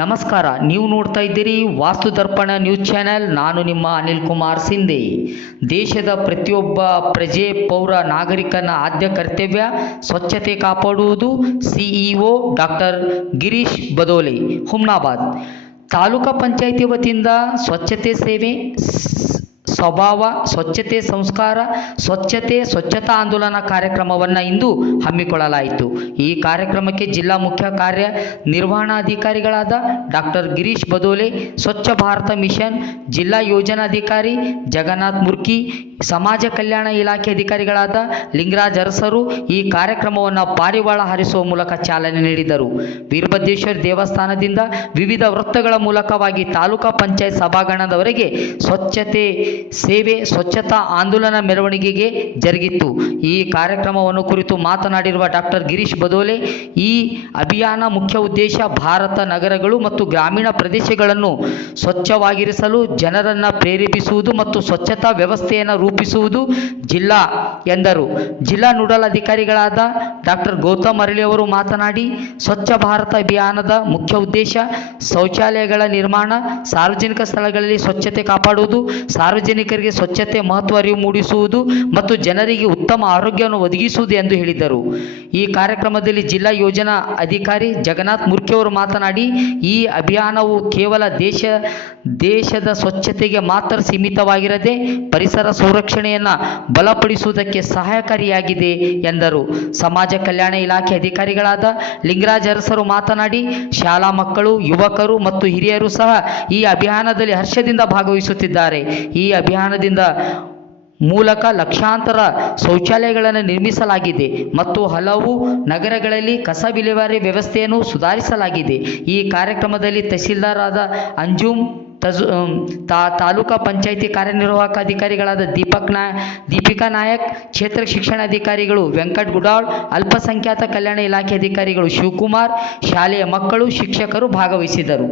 ನಮಸ್ಕಾರ, ನೀವು ನೋಡ್ತಾ ಇದ್ದೀರಿ ವಾಸ್ತು ದರ್ಪಣ ನ್ಯೂಸ್ ಚಾನೆಲ್. ನಾನು ನಿಮ್ಮ ಅನಿಲ್ ಕುಮಾರ್ ಸಿಂಧೆ. ದೇಶದ ಪ್ರತಿಯೊಬ್ಬ ಪ್ರಜೆ, ಪೌರ, ನಾಗರಿಕನ ಆದ್ಯ ಕರ್ತವ್ಯ ಸ್ವಚ್ಛತೆ ಕಾಪಾಡುವುದು. CEO doctor Girish Badole, Humnabad. ತಾಲೂಕಾ ಪಂಚಾಯಿತಿ ವತಿಯಿಂದ ಸ್ವಚ್ಛತೆ ಸೇವೆ, ಸ್ವಭಾವ, ಸ್ವಚ್ಛತೆ ಸಂಸ್ಕಾರ, ಸ್ವಚ್ಛತಾ ಆಂದೋಲನ ಕಾರ್ಯಕ್ರಮವನ್ನು ಇಂದು ಹಮ್ಮಿಕೊಳ್ಳಲಾಯಿತು. ಈ ಕಾರ್ಯಕ್ರಮಕ್ಕೆ ಜಿಲ್ಲಾ ಮುಖ್ಯ ಕಾರ್ಯನಿರ್ವಹಣಾಧಿಕಾರಿಗಳಾದ ಡಾಕ್ಟರ್ ಗಿರೀಶ್ ಬದೋಲೆ, ಸ್ವಚ್ಛ ಭಾರತ ಮಿಷನ್ ಜಿಲ್ಲಾ ಯೋಜನಾಧಿಕಾರಿ ಜಗನ್ನಾಥ್ ಮುರ್ಕಿ, ಸಮಾಜ ಕಲ್ಯಾಣ ಇಲಾಖೆ ಅಧಿಕಾರಿಗಳಾದ ಲಿಂಗರಾಜ್ ಅರಸರು ಈ ಕಾರ್ಯಕ್ರಮವನ್ನು ಪಾರಿವಾಳ ಹಾರಿಸುವ ಮೂಲಕ ಚಾಲನೆ ನೀಡಿದರು. ವೀರಭದ್ರೇಶ್ವರ ದೇವಸ್ಥಾನದಿಂದ ವಿವಿಧ ವೃತ್ತಗಳ ಮೂಲಕವಾಗಿ ತಾಲೂಕಾ ಪಂಚಾಯತ್ ಸಭಾಂಗಣದವರೆಗೆ ಸ್ವಚ್ಛತೆ ಸೇವೆ, ಸ್ವಚ್ಛತಾ ಆಂದೋಲನ ಮೆರವಣಿಗೆಗೆ ಜರುಗಿತು. ಈ ಕಾರ್ಯಕ್ರಮವನ್ನು ಕುರಿತು ಮಾತನಾಡಿರುವ ಡಾಕ್ಟರ್ ಗಿರೀಶ್ ಬದೋಲೆ, ಈ ಅಭಿಯಾನ ಮುಖ್ಯ ಉದ್ದೇಶ ಭಾರತ ನಗರಗಳು ಮತ್ತು ಗ್ರಾಮೀಣ ಪ್ರದೇಶಗಳನ್ನು ಸ್ವಚ್ಛವಾಗಿರಿಸಲು ಜನರನ್ನು ಪ್ರೇರೇಪಿಸುವುದು ಮತ್ತು ಸ್ವಚ್ಛತಾ ವ್ಯವಸ್ಥೆಯನ್ನು ರೂಪಿಸುವುದು ಜಿಲ್ಲಾ ಎಂದರು. ಜಿಲ್ಲಾ ನೋಡಲ್ ಅಧಿಕಾರಿಗಳಾದ ಡಾಕ್ಟರ್ ಗೌತಮ್ ಅರಳಿ ಅವರು ಮಾತನಾಡಿ, ಸ್ವಚ್ಛ ಭಾರತ ಅಭಿಯಾನದ ಮುಖ್ಯ ಉದ್ದೇಶ ಶೌಚಾಲಯಗಳ ನಿರ್ಮಾಣ, ಸಾರ್ವಜನಿಕ ಸ್ಥಳಗಳಲ್ಲಿ ಸ್ವಚ್ಛತೆ ಕಾಪಾಡುವುದು, ಸಾರ್ವಜನಿಕರಿಗೆ ಸ್ವಚ್ಛತೆ ಮಹತ್ವ ಅರಿವು ಮೂಡಿಸುವುದು ಮತ್ತು ಜನರಿಗೆ ಉತ್ತಮ ಆರೋಗ್ಯವನ್ನು ಒದಗಿಸುವುದು ಎಂದು ಹೇಳಿದರು. ಈ ಕಾರ್ಯಕ್ರಮದಲ್ಲಿ ಜಿಲ್ಲಾ ಯೋಜನಾ ಅಧಿಕಾರಿ ಜಗನ್ನಾಥ್ ಮುರ್ಕಿ ಅವರು ಮಾತನಾಡಿ, ಈ ಅಭಿಯಾನವು ಕೇವಲ ದೇಶದ ಸ್ವಚ್ಛತೆಗೆ ಮಾತ್ರ ಸೀಮಿತವಾಗಿರದೆ ಪರಿಸರ ಸಂರಕ್ಷಣೆಯನ್ನು ಬಲಪಡಿಸುವುದಕ್ಕೆ ಸಹಾಯಕಾರಿಯಾಗಿದೆ ಎಂದರು. ಸಮಾಜ ಕಲ್ಯಾಣ ಇಲಾಖೆ ಅಧಿಕಾರಿಗಳಾದ ಲಿಂಗರಾಜ್ ಅರಸರು ಮಾತನಾಡಿ, ಶಾಲಾ ಮಕ್ಕಳು, ಯುವಕರು ಮತ್ತು ಹಿರಿಯರು ಸಹ ಈ ಅಭಿಯಾನದಲ್ಲಿ ಹರ್ಷದಿಂದ ಭಾಗವಹಿಸುತ್ತಿದ್ದಾರೆ. ಈ ಅಭಿಯಾನದಿಂದ ಮೂಲಕ ಲಕ್ಷಾಂತರ ಶೌಚಾಲಯಗಳನ್ನು ನಿರ್ಮಿಸಲಾಗಿದೆ ಮತ್ತು ಹಲವು ನಗರಗಳಲ್ಲಿ ಕಸ ವಿಲೇವಾರಿ ವ್ಯವಸ್ಥೆಯನ್ನು ಸುಧಾರಿಸಲಾಗಿದೆ. ಈ ಕಾರ್ಯಕ್ರಮದಲ್ಲಿ ತಹಸೀಲ್ದಾರ್ ಆದ ಅಂಜುಮ್, ತಾಲೂಕಾ ಪಂಚಾಯಿತಿ ಕಾರ್ಯನಿರ್ವಾಹಕ ಅಧಿಕಾರಿಗಳಾದ ದೀಪಿಕಾ ನಾಯಕ್, ಕ್ಷೇತ್ರ ಶಿಕ್ಷಣಾಧಿಕಾರಿಗಳು ವೆಂಕಟ್ ಗುಡಾಳ್, ಅಲ್ಪಸಂಖ್ಯಾತ ಕಲ್ಯಾಣ ಇಲಾಖೆ ಅಧಿಕಾರಿಗಳು ಶಿವಕುಮಾರ್, ಶಾಲೆಯ ಮಕ್ಕಳು, ಶಿಕ್ಷಕರು ಭಾಗವಹಿಸಿದರು.